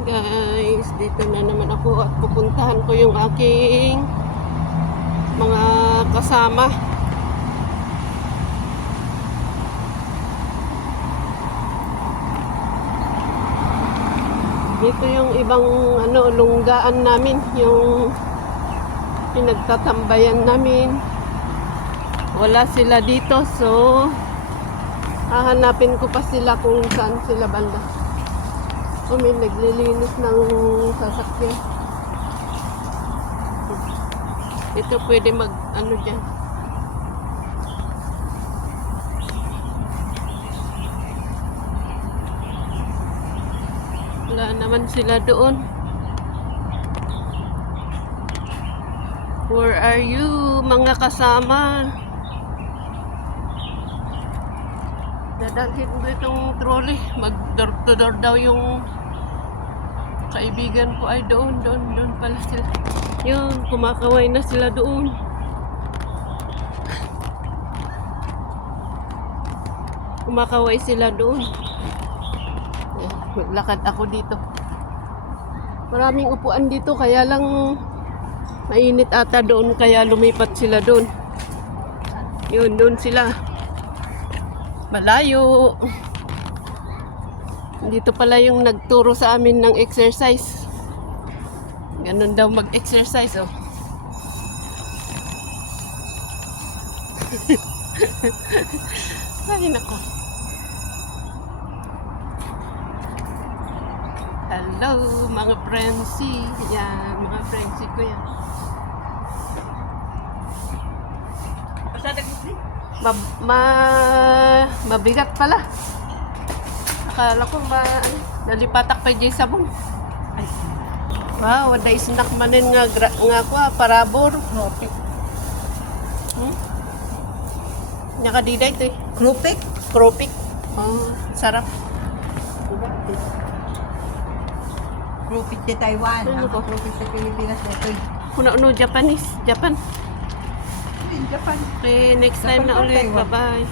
Guys, dito na naman ako at pupuntahan ko yung aking mga kasama. Dito yung ibang lunggaan namin, yung pinagtatambayan namin. Wala sila dito, so hahanapin ko pa sila kung saan sila banda. May naglilinis ng sasakyan. Ito pwede mag dyan. Wala naman sila doon. Where are you, mga kasama? Dadalhin ko itong trolley. Mag-door to door daw yung kaibigan ko. Ay, doon pala sila. Yun, kumakaway na sila doon. Kumakaway sila doon. Maglakad ako dito. Maraming upuan dito, kaya lang mainit ata doon, kaya lumipat sila doon. Yun, doon sila. Malayo. Dito pala yung nagturo sa amin ng exercise. Ganun daw mag-exercise, oh. Ay, nako. Hello, mga friendsi. Yan, mga friendsi ko yan. Mabigat pala. Akala ko nalipatak pa dyan sabon. Ay. Wow, wala isnak manin nga ko, parabor. Nakadida ito eh. Krupik? Kropik. Oh, sarap. Krupik di Taiwan. Ano Ako ko? krupik sa Pilipinas dito. Kuno Japanese. Japan. In Japan. Okay, next time na Japan ba, ulit. Taiwan? Bye-bye.